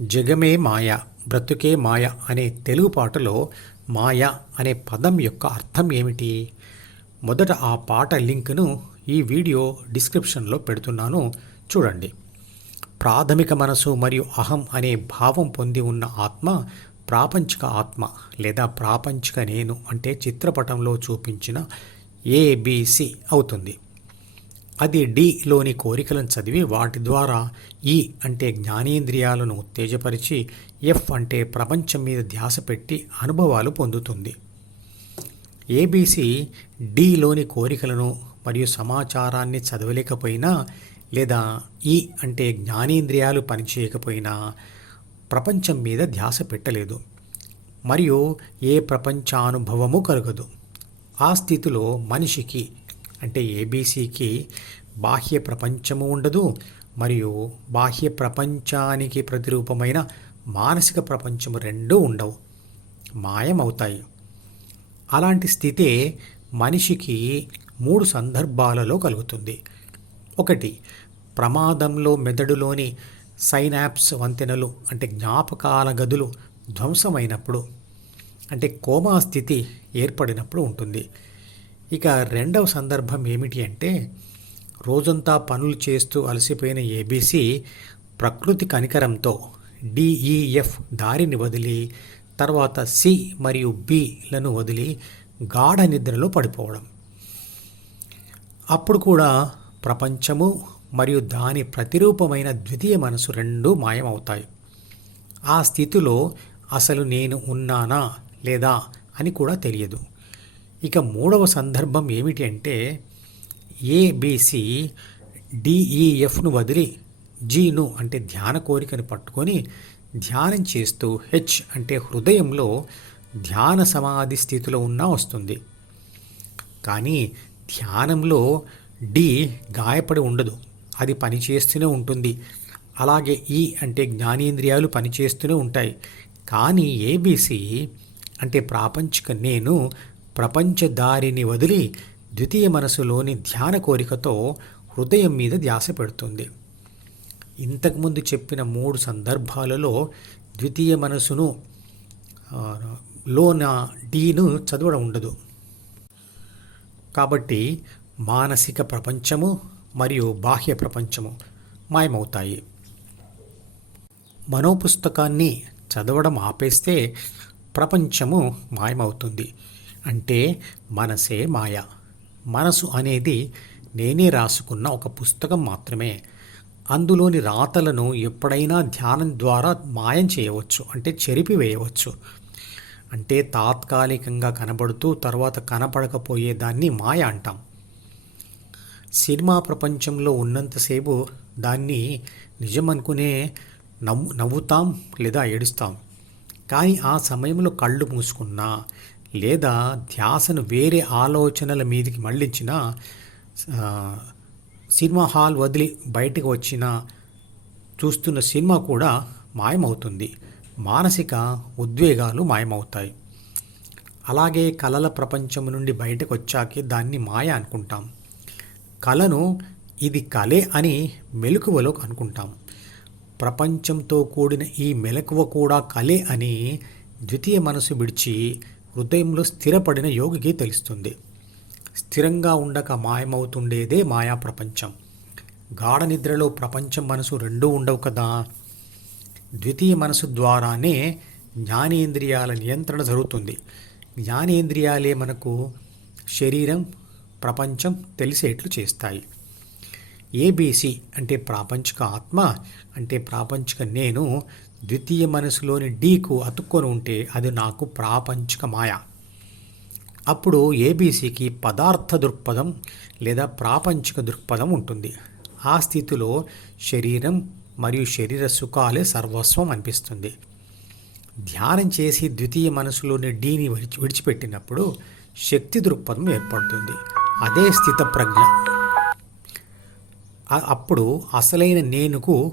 జగమే మాయ బ్రతుకే మాయ అనే తెలుగు పాటలో మాయ అనే పదం యొక్క అర్థం ఏమిటి? మొదట ఆ పాట లింక్ను ఈ వీడియో డిస్క్రిప్షన్లో పెడుతున్నాను. చూడండి. ప్రాథమిక మనసు మరియు అహం అనే భావం పొంది ఉన్న ఆత్మ ప్రాపంచిక ఆత్మ లేదా ప్రాపంచిక నేను అంటే చిత్రపటంలో చూపించిన ఏబిసి అవుతుంది. అది డిలోని కోరికలను చదివి వాటి ద్వారా ఈ అంటే జ్ఞానేంద్రియాలను ఉత్తేజపరిచి ఎఫ్ అంటే ప్రపంచం మీద ధ్యాస పెట్టి అనుభవాలు పొందుతుంది. ఏబీసీ డిలోని కోరికలను మరియు సమాచారాన్ని చదవలేకపోయినా లేదా ఈ అంటే జ్ఞానేంద్రియాలు పనిచేయకపోయినా ప్రపంచం మీద ధ్యాస పెట్టలేదు. మరియు ఏ ప్రపంచానుభవము కలగదు. ఆ స్థితిలో మనిషికి అంటే ఏబీసీకి బాహ్య ప్రపంచము ఉండదు మరియు బాహ్య ప్రపంచానికి ప్రతిరూపమైన మానసిక ప్రపంచము రెండూ ఉండవు మాయమవుతాయి. అలాంటి స్థితే మనిషికి మూడు సందర్భాలలో కలుగుతుంది. ఒకటి ప్రమాదంలో మెదడులోని సైనాప్స్ వంతెనలు అంటే జ్ఞాపకాల గదులు ధ్వంసమైనప్పుడు అంటే కోమా స్థితి ఏర్పడినప్పుడు ఉంటుంది. ఇక రెండవ సందర్భం ఏమిటి అంటే రోజంతా పనులు చేస్తూ అలసిపోయిన ఏబీసీ ప్రకృతి కనికరంతో డిఈఎఫ్ దారిని వదిలి తర్వాత సి మరియు బిలను వదిలి గాఢ నిద్రలో పడిపోవడం. అప్పుడు కూడా ప్రపంచము మరియు దాని ప్రతిరూపమైన ద్వితీయ మనసు రెండూ మాయమవుతాయి. ఆ స్థితిలో అసలు నేను ఉన్నానా లేదా అని కూడా తెలియదు. ఇక మూడవ సందర్భం ఏమిటి అంటే ఏబిసి డిఈఎఫ్ను వదిలి జీను అంటే ధ్యాన కోరికను పట్టుకొని ధ్యానం చేస్తూ హెచ్ అంటే హృదయంలో ధ్యాన సమాధి స్థితిలో ఉన్నా వస్తుంది. కానీ ధ్యానంలో డి గాయపడి ఉండదు. అది పనిచేస్తూనే ఉంటుంది. అలాగే ఈ అంటే జ్ఞానేంద్రియాలు పనిచేస్తూనే ఉంటాయి. కానీ ఏబిసి అంటే ప్రాపంచిక నేను ప్రపంచ దారిని వదిలి ద్వితీయ మనసులోని ధ్యాన కోరికతో హృదయం మీద ధ్యాస పెడుతుంది. ఇంతకుముందు చెప్పిన మూడు సందర్భాలలో ద్వితీయ మనసును లోన డీను చదవడం ఉండదు. కాబట్టి మానసిక ప్రపంచము మరియు బాహ్య ప్రపంచము మాయమవుతాయి. మనోపుస్తకాన్ని చదవడం ఆపేస్తే ప్రపంచము మాయమవుతుంది. అంటే మనసే మాయ. మనసు అనేది నేనే రాసుకున్న ఒక పుస్తకం మాత్రమే. అందులోని రాతలను ఎప్పుడైనా ధ్యానం ద్వారా మాయం చేయవచ్చు అంటే చెరిపివేయవచ్చు. అంటే తాత్కాలికంగా కనబడుతూ తర్వాత కనపడకపోయే దాన్ని మాయ అంటాం. సినిమా ప్రపంచంలో ఉన్నంతసేపు దాన్ని నిజం అనుకునే నవ్వు నవ్వుతాం లేదా ఏడుస్తాం. కానీ ఆ సమయంలో కళ్ళు మూసుకున్నా లేదా ధ్యాసను వేరే ఆలోచనల మీదకి మళ్ళించిన సినిమా హాల్ వదిలి బయటకు వచ్చిన చూస్తున్న సినిమా కూడా మాయమవుతుంది. మానసిక ఉద్వేగాలు మాయమవుతాయి. అలాగే కలల ప్రపంచం నుండి బయటకు వచ్చాకే దాన్ని మాయ అనుకుంటాం. కళను ఇది కలే అని మెలకువలో అనుకుంటాం. ప్రపంచంతో కూడిన ఈ మెలకువ కూడా కలే అని ద్వితీయ మనసు విడిచి హృదయంలో స్థిరపడిన యోగికి తెలుస్తుంది. స్థిరంగా ఉండక మాయమవుతుండేదే మాయా ప్రపంచం. గాఢ నిద్రలో ప్రపంచం మనసు రెండూ ఉండవు కదా? ద్వితీయ మనసు ద్వారానే జ్ఞానేంద్రియాల నియంత్రణ జరుగుతుంది. జ్ఞానేంద్రియాలే మనకు శరీరం ప్రపంచం తెలిసేట్లు చేస్తాయి. ఏబీసీ అంటే ప్రాపంచిక ఆత్మ అంటే ప్రాపంచిక నేను ద్వితీయ మనసులోని డీకు అతుక్కొని ఉంటే అది నాకు ప్రాపంచిక మాయ. అప్పుడు ఏబీసీకి పదార్థ దృక్పథం లేదా ప్రాపంచిక దృక్పథం ఉంటుంది. ఆ స్థితిలో శరీరం మరియు శరీర సుఖాలే సర్వస్వం అనిపిస్తుంది. ధ్యానం చేసి ద్వితీయ మనసులోని డీని విడిచి విడిచిపెట్టినప్పుడు శక్తి దృక్పథం ఏర్పడుతుంది. అదే స్థిత ప్రజ్ఞ. అప్పుడు అసలైన నేనుకు